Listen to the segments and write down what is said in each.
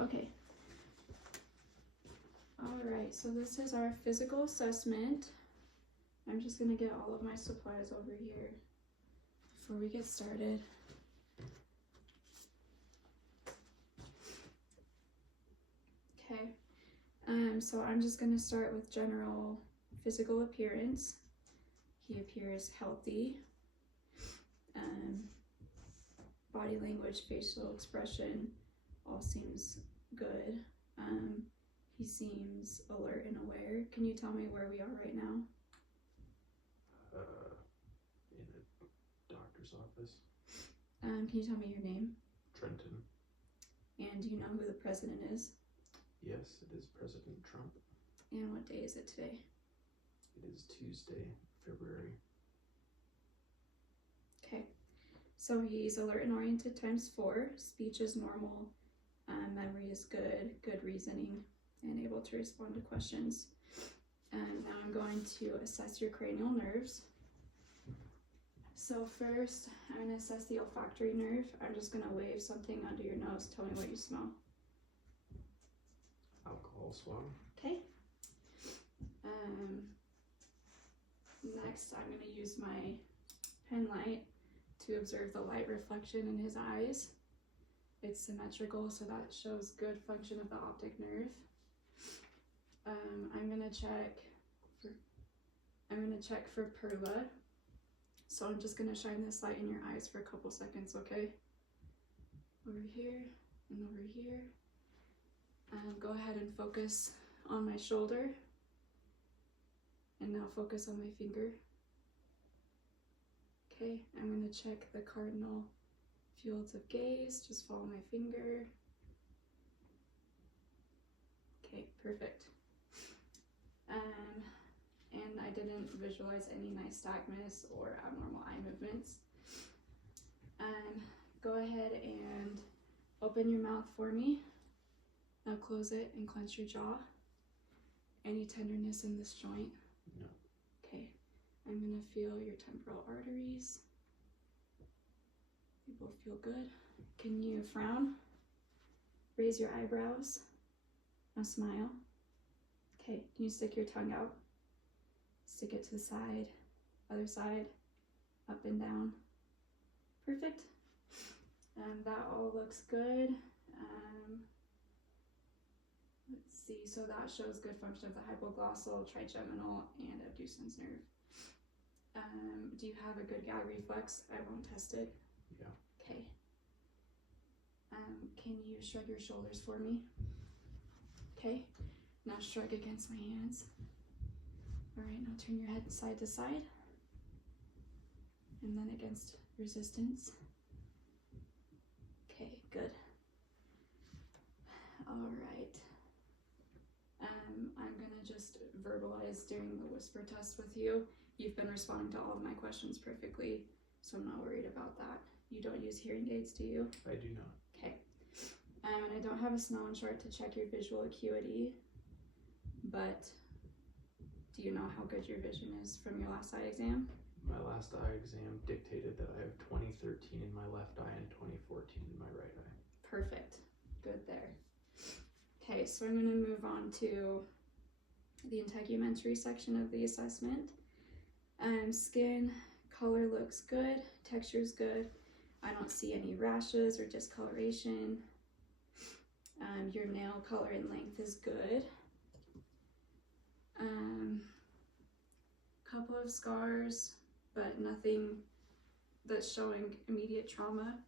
Okay. Alright, so this is our physical assessment. I'm just gonna get all of my supplies over here before we get started. Okay, so I'm just gonna start with general physical appearance. He appears healthy. Body language, facial expression, all seems good. He seems alert and aware. Can you tell me where we are right now? In a doctor's office. Can you tell me your name? Trenton. And do you know who the president is? Yes, it is President Trump. And what day is it today? It is Tuesday, February. Okay, so he's alert and oriented ×4, speech is normal, memory is good, good reasoning, and able to respond to questions. And now I'm going to assess your cranial nerves. So first, I'm going to assess the olfactory nerve. I'm just going to wave something under your nose. Tell me what you smell. Alcohol swab. Okay. Next, I'm going to use my pen light to observe the light reflection in his eyes. It's symmetrical, so that shows good function of the optic nerve. I'm gonna check for perla. So I'm just gonna shine this light in your eyes for a couple seconds, okay? Over here and over here. Go ahead and focus on my shoulder. And now focus on my finger. Okay, I'm gonna check the cardinal fields of gaze. Just follow my finger. Okay, perfect. And I didn't visualize any nystagmus or abnormal eye movements. Go ahead and open your mouth for me. Now close it and clench your jaw. Any tenderness in this joint? No. Okay, I'm gonna feel your temporal arteries. They both feel good. Can you frown? Raise your eyebrows. Now smile. Okay, can you stick your tongue out? Stick it to the side, other side, up and down. Perfect. And that all looks good. Let's see, so that shows good function of the hypoglossal, trigeminal, and abducens nerve. Do you have a good gag reflex? I won't test it. Yeah. Okay. Can you shrug your shoulders for me? Okay. Now shrug against my hands. All right, now turn your head side to side. And then against resistance. Okay, good. All right. I'm gonna just verbalize during the whisper test with you. You've been responding to all of my questions perfectly, so I'm not worried about that. You don't use hearing aids, do you? I do not. Okay. And I don't have a Snellen chart to check your visual acuity, but do you know how good your vision is from your last eye exam? My last eye exam dictated that I have 20/13 in my left eye and 20/14 in my right eye. Perfect. Good there. Okay, so I'm going to move on to the integumentary section of the assessment. Skin color looks good, texture is good. I don't see any rashes or discoloration. Your nail color and length is good. Couple of scars, but nothing that's showing immediate trauma.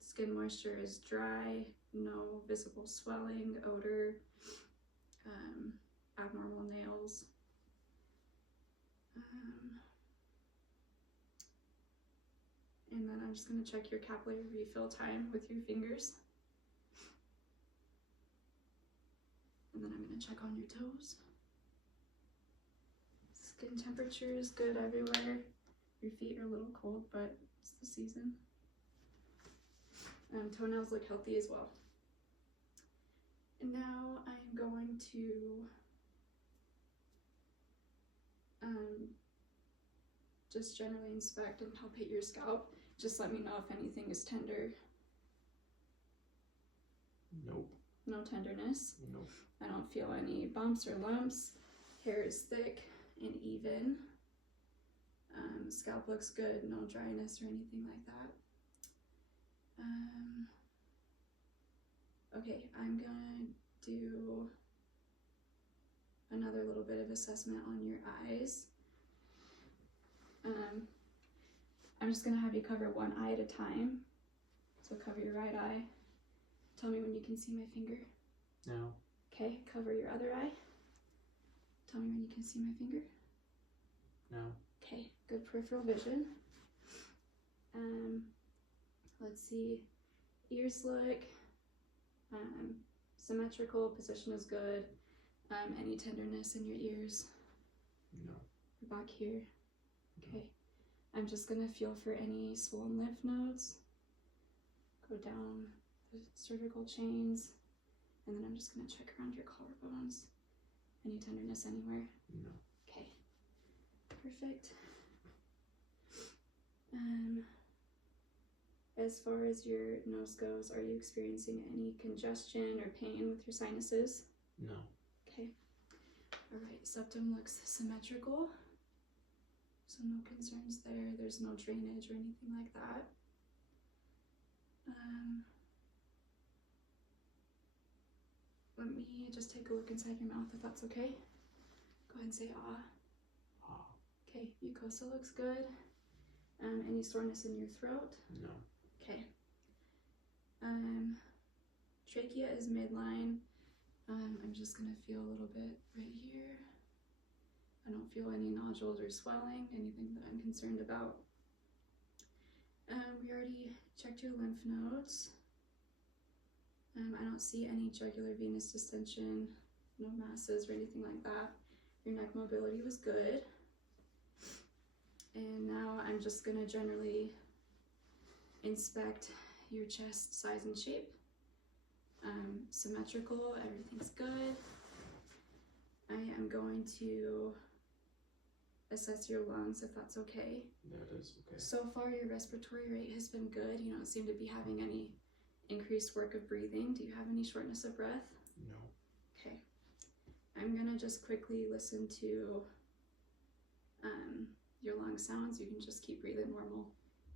Skin moisture is dry, no visible swelling, odor, abnormal nails. And then I'm just going to check your capillary refill time with your fingers. And then I'm going to check on your toes. Skin temperature is good everywhere. Your feet are a little cold, but it's the season. Toenails look healthy as well. And now I'm going to just generally inspect and palpate your scalp. Just let me know if anything is tender. No tenderness. Nope. I don't feel any bumps or lumps. Hair is thick and even. Scalp looks good, no dryness or anything like that. Okay, I'm gonna do another little bit of assessment on your eyes. I'm just gonna have you cover one eye at a time. So cover your right eye. Tell me when you can see my finger. No. Okay, cover your other eye. Tell me when you can see my finger. No. Okay, good peripheral vision. Let's see. Ears look symmetrical, position is good. Any tenderness in your ears? No. Back here. Okay. I'm just gonna feel for any swollen lymph nodes. Go down the cervical chains, and then I'm just gonna check around your collarbones. Any tenderness anywhere? No. Okay. Perfect. As far as your nose goes, are you experiencing any congestion or pain with your sinuses? No. Okay. All right, septum looks symmetrical, so no concerns there. There's no drainage or anything like that. Let me just take a look inside your mouth if that's okay. Go ahead and say ah. Ah. Okay, mucosa looks good. Any soreness in your throat? No. Okay. Trachea is midline. I'm just gonna feel a little bit right here. I don't feel any nodules or swelling, anything that I'm concerned about. We already checked your lymph nodes. I don't see any jugular venous distension, no masses or anything like that. Your neck mobility was good. And now I'm just gonna generally inspect your chest size and shape. Symmetrical, everything's good. I am going to assess your lungs if that's okay. That is okay. So far your respiratory rate has been good. You don't seem to be having any increased work of breathing. Do you have any shortness of breath? No. Okay. I'm gonna just quickly listen to your lung sounds. You can just keep breathing normal.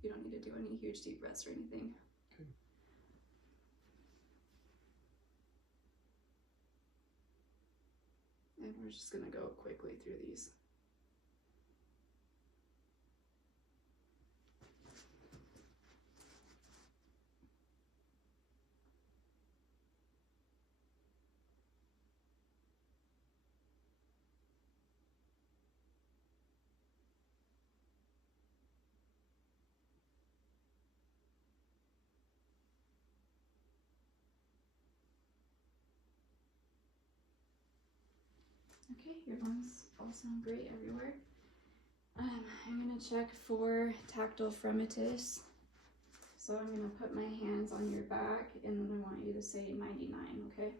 You don't need to do any huge deep breaths or anything. Okay. And we're just gonna go quickly through these. Okay, your lungs all sound great everywhere. I'm gonna check for tactile fremitus. So I'm gonna put my hands on your back and then I want you to say 99, okay?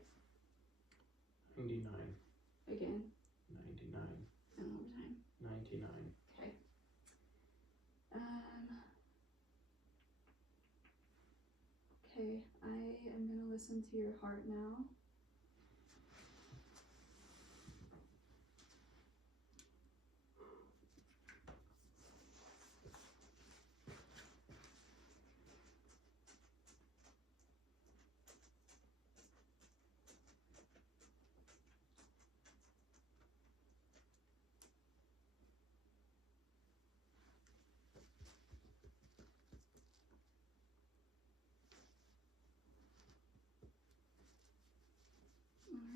99. Again. 99. And one more time. 99. Okay. Okay, I am gonna listen to your heart now.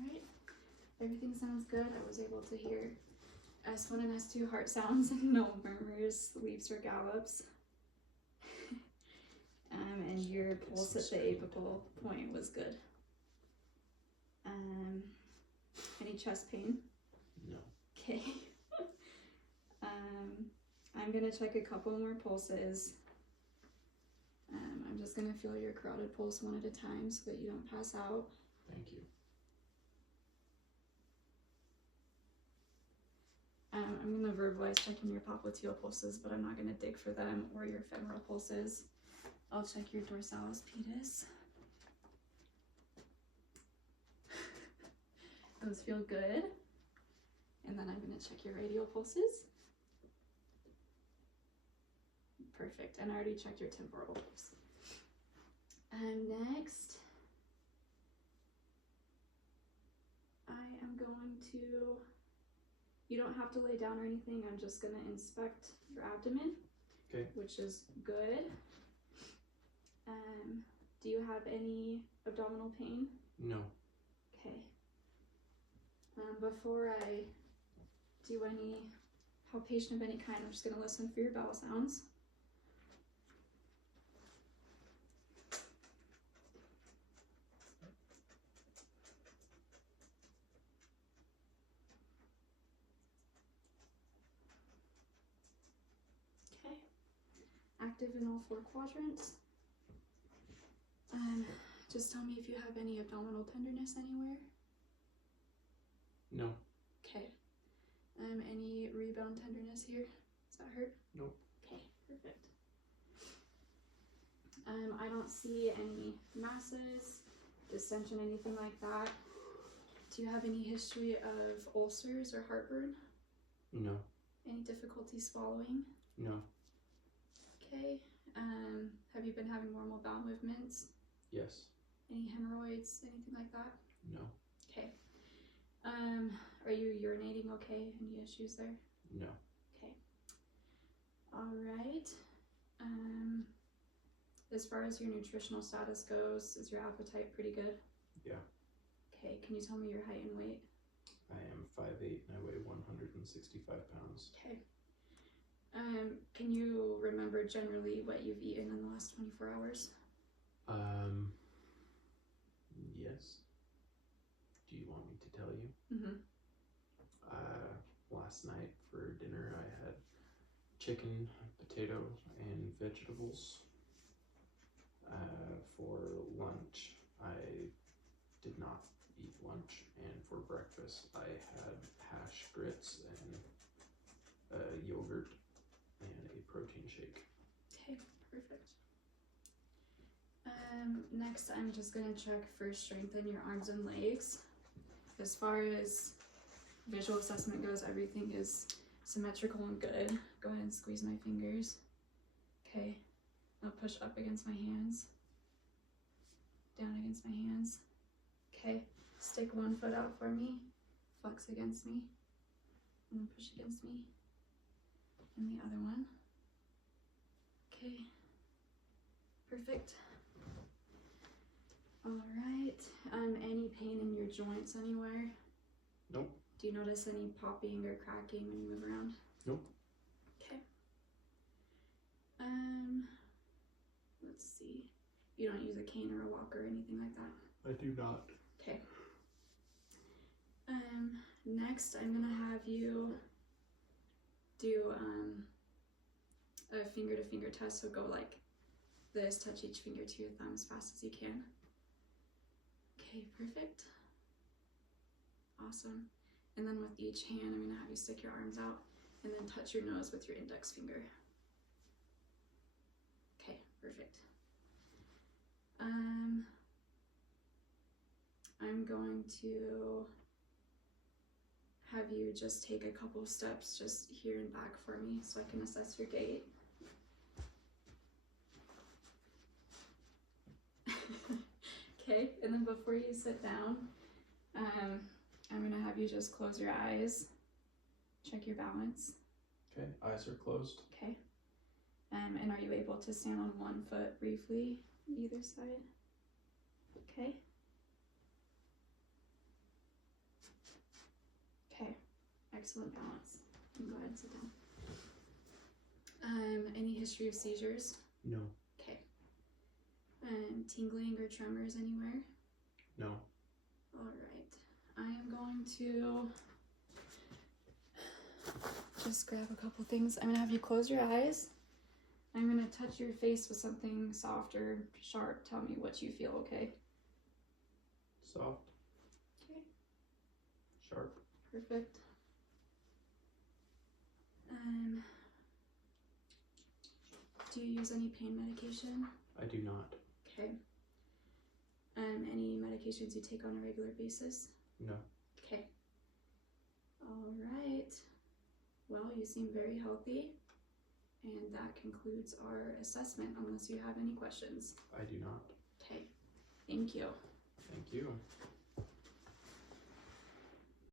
Alright, everything sounds good. I was able to hear S1 and S2 heart sounds and no murmurs, leaps, or gallops. And your pulse at the apical point was good. Any chest pain? No. Okay. I'm gonna check a couple more pulses. I'm just gonna feel your carotid pulse one at a time so that you don't pass out. Thank you. I'm gonna verbalize checking your popliteal pulses, but I'm not gonna dig for them or your femoral pulses. I'll check your dorsalis pedis. Those feel good. And then I'm going to check your radial pulses. Perfect. And I already checked your temporal pulse. And next, I am going to, you don't have to lay down or anything. I'm just going to inspect your abdomen. Okay. Which is good. Do you have any abdominal pain? No. Okay. Before I do any palpation of any kind, I'm just going to listen for your bowel sounds. Okay. Active in all 4 quadrants. Just tell me if you have any abdominal tenderness anywhere. No. Okay. Any rebound tenderness here? Does that hurt? Nope. Okay, perfect. I don't see any masses, distension, anything like that. Do you have any history of ulcers or heartburn? No. Any difficulty swallowing? No. Okay. Have you been having normal bowel movements? Yes. Any hemorrhoids, anything like that? No. Okay. Are you urinating okay? Any issues there? No. Okay. All right. As far as your nutritional status goes, is your appetite pretty good? Yeah. Okay. Can you tell me your height and weight? I am 5'8" and I weigh 165 pounds. Okay. Can you remember generally what you've eaten in the last 24 hours? Yes. Do you want me to tell you? Mm-hmm. Last night for dinner I had chicken, potato, and vegetables. For lunch I did not eat lunch, and for breakfast I had hash grits and yogurt and a protein shake. Okay, perfect. Next I'm just gonna check for strength in your arms and legs. As far as visual assessment goes, everything is symmetrical and good. Go ahead and squeeze my fingers. Okay, I'll push up against my hands, down against my hands. Okay, stick one foot out for me, flex against me, and then push against me, and the other one. Okay, perfect. All right, any pain in your joints anywhere? Nope. Do you notice any popping or cracking when you move around? Nope. Okay. Let's see. You don't use a cane or a walker or anything like that? I do not. Okay. Next I'm gonna have you do a finger to finger test. So go like this, touch each finger to your thumb as fast as you can. Okay, perfect. Awesome. And then with each hand, I'm gonna have you stick your arms out and then touch your nose with your index finger. Okay, perfect. I'm going to have you just take a couple steps just here and back for me so I can assess your gait. Okay, and then before you sit down, I'm gonna have you just close your eyes, check your balance. Okay, eyes are closed. Okay. And are you able to stand on one foot briefly, either side? Okay. Okay, excellent balance. Go ahead and sit down. Any history of seizures? No. Okay. Tingling or tremors anywhere? No. All right. I am going to just grab a couple things. I'm gonna have you close your eyes. I'm gonna touch your face with something soft or sharp. Tell me what you feel, okay? Soft. Okay. Sharp. Perfect. Do you use any pain medication? I do not. Okay. Any medications you take on a regular basis? No. Okay. You seem very healthy. And that concludes our assessment unless you have any questions. I do not. Okay, thank you. Thank you.